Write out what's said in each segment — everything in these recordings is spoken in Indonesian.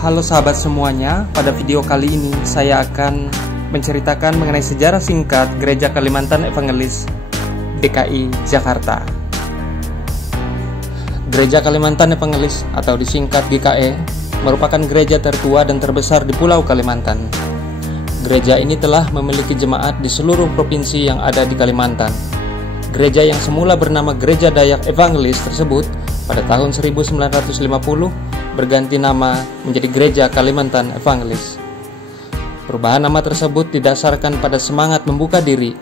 Halo sahabat semuanya, pada video kali ini saya akan menceritakan mengenai sejarah singkat Gereja Kalimantan Evangelis DKI Jakarta. Gereja Kalimantan Evangelis atau disingkat GKE merupakan gereja tertua dan terbesar di Pulau Kalimantan. Gereja ini telah memiliki jemaat di seluruh provinsi yang ada di Kalimantan. Gereja yang semula bernama Gereja Dayak Evangelis tersebut pada tahun 1950 berganti nama menjadi Gereja Kalimantan Evangelis. Perubahan nama tersebut didasarkan pada semangat membuka diri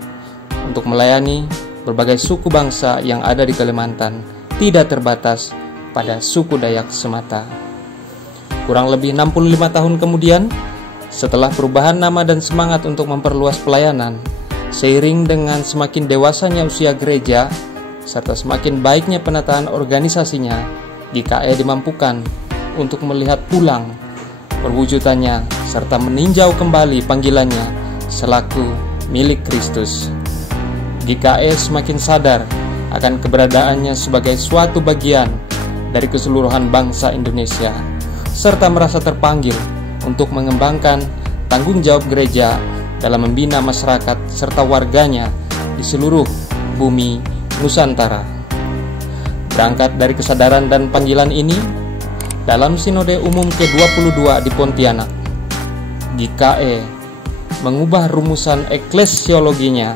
untuk melayani berbagai suku bangsa yang ada di Kalimantan, tidak terbatas pada suku Dayak semata. Kurang lebih 65 tahun kemudian, setelah perubahan nama dan semangat untuk memperluas pelayanan, seiring dengan semakin dewasanya usia gereja serta semakin baiknya penataan organisasinya, GKE dimampukan untuk melihat ulang perwujudannya serta meninjau kembali panggilannya selaku milik Kristus. GKE semakin sadar akan keberadaannya sebagai suatu bagian dari keseluruhan bangsa Indonesia, serta merasa terpanggil untuk mengembangkan tanggung jawab gereja dalam membina masyarakat serta warganya di seluruh bumi Nusantara. Berangkat dari kesadaran dan panggilan ini, dalam Sinode Umum ke-22 di Pontianak, GKE mengubah rumusan eklesiologinya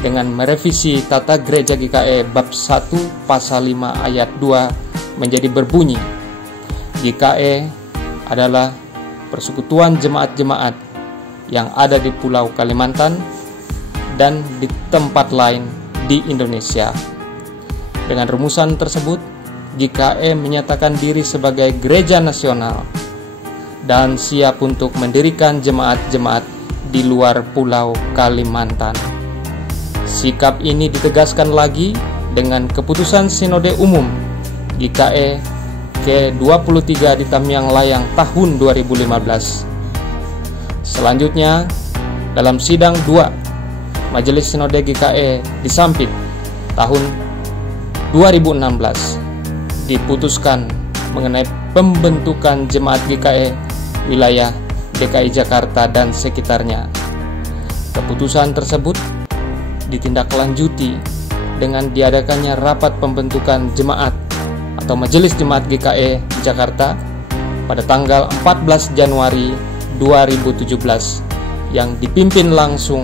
dengan merevisi tata gereja GKE bab 1 pasal 5 ayat 2 menjadi berbunyi, GKE adalah persekutuan jemaat-jemaat yang ada di Pulau Kalimantan dan di tempat lain di Indonesia. Dengan rumusan tersebut, GKE menyatakan diri sebagai gereja nasional dan siap untuk mendirikan jemaat-jemaat di luar Pulau Kalimantan. Sikap ini ditegaskan lagi dengan keputusan Sinode Umum GKE ke-23 di Tamiang Layang tahun 2015. Selanjutnya, dalam sidang 2 Majelis Sinode GKE di Sampit tahun 2016 diputuskan mengenai pembentukan jemaat GKE wilayah DKI Jakarta dan sekitarnya. Keputusan tersebut ditindaklanjuti dengan diadakannya rapat pembentukan jemaat atau Majelis Jemaat GKE di Jakarta pada tanggal 14 Januari 2017 yang dipimpin langsung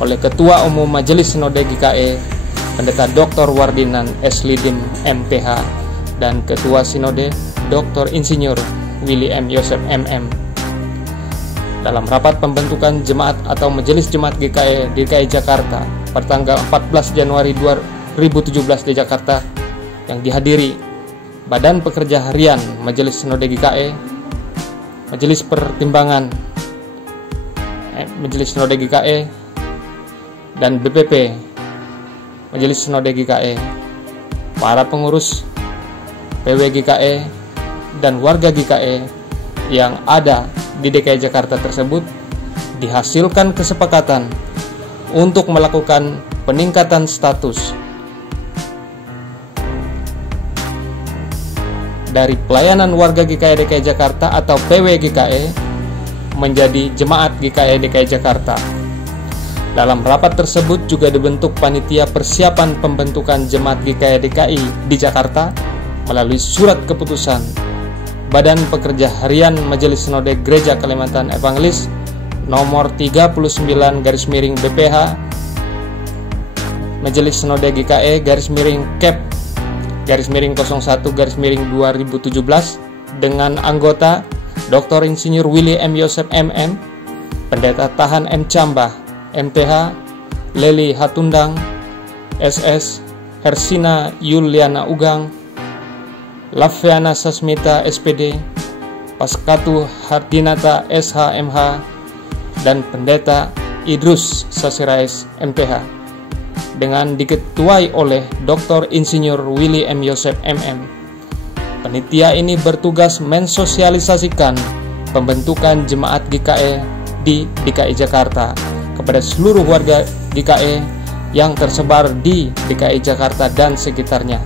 oleh Ketua Umum Majelis Sinode GKE Pendeta Dr. Wardinan Eslidim MPH dan Ketua Sinode Dr. Insinyur Willy M. Yosef MM. Dalam rapat pembentukan jemaat atau Majelis Jemaat GKE DKI Jakarta pada tanggal 14 Januari 2017 di Jakarta yang dihadiri Badan Pekerja Harian Majelis Sinode GKE, Majelis Pertimbangan Majelis Sinode GKE, dan BPP Majelis Sinode GKE, para pengurus PW GKE dan warga GKE yang ada di DKI Jakarta tersebut dihasilkan kesepakatan untuk melakukan peningkatan status dari pelayanan warga GKE DKI Jakarta atau PW GKE menjadi Jemaat GKE DKI Jakarta. Dalam rapat tersebut juga dibentuk panitia persiapan pembentukan Jemaat GKE DKI di Jakarta melalui surat keputusan Badan Pekerja Harian Majelis Sinode Gereja Kalimantan Evangelis nomor 39/BPH Majelis Sinode GKE /Kep/01/2017 dengan anggota Dr. Insinyur Willy M. Yosef MM, Pendeta Tahan M. Cambah MTH, Leli Hatundang SS, Hersina Yuliana Ugang, Laviana Sasmita SPD, Paskatu Hardinata SHMH, dan Pendeta Idrus Sasirais MTH dengan diketuai oleh Dr. Insinyur Willy M. Yosef MM. Panitia ini bertugas mensosialisasikan pembentukan jemaat GKE di DKI Jakarta kepada seluruh warga GKE yang tersebar di DKI Jakarta dan sekitarnya,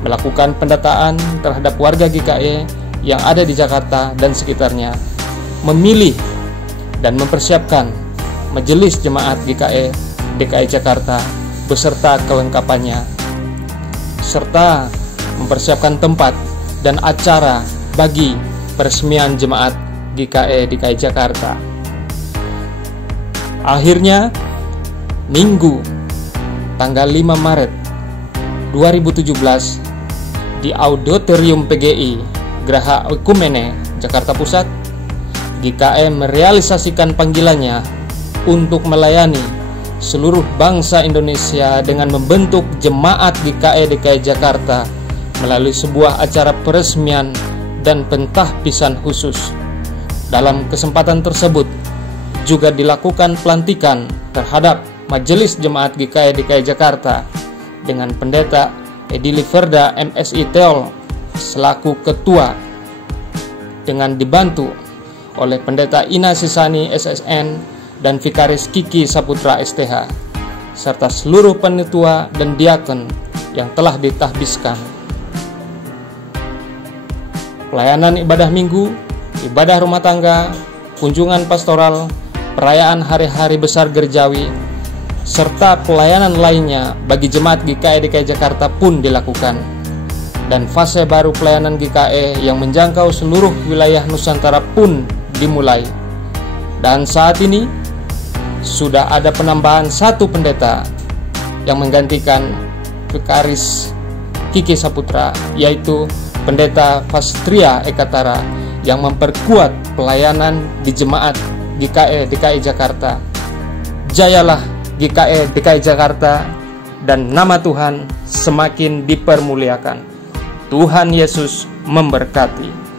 melakukan pendataan terhadap warga GKE yang ada di Jakarta dan sekitarnya memilih dan mempersiapkan Majelis Jemaat GKE DKI Jakarta beserta kelengkapannya, serta mempersiapkan tempat dan acara bagi peresmian Jemaat GKE DKI Jakarta. Akhirnya, Minggu tanggal 5 Maret 2017 di Auditorium PGI Geraha Ekumene Jakarta Pusat, GKE merealisasikan panggilannya untuk melayani seluruh bangsa Indonesia dengan membentuk Jemaat GKE DKI Jakarta melalui sebuah acara peresmian dan pentahbisan khusus. Dalam kesempatan tersebut juga dilakukan pelantikan terhadap Majelis Jemaat GKE DKI Jakarta dengan Pendeta Edili Verda MSI Teol selaku ketua, dengan dibantu oleh Pendeta Ina Sisani SSN dan Vikaris Kiki Saputra STH, serta seluruh penetua dan diakon yang telah ditahbiskan. Pelayanan ibadah minggu, ibadah rumah tangga, kunjungan pastoral, perayaan hari-hari besar gerejawi, serta pelayanan lainnya bagi Jemaat GKE DKI Jakarta pun dilakukan. Dan fase baru pelayanan GKE yang menjangkau seluruh wilayah Nusantara pun dimulai. Dan saat ini sudah ada penambahan 1 pendeta yang menggantikan Vikaris Kiki Saputra, yaitu Pendeta Fastria Ekatara, yang memperkuat pelayanan di Jemaat GKE DKI Jakarta. Jayalah GKE DKI Jakarta, dan nama Tuhan semakin dipermuliakan. Tuhan Yesus memberkati.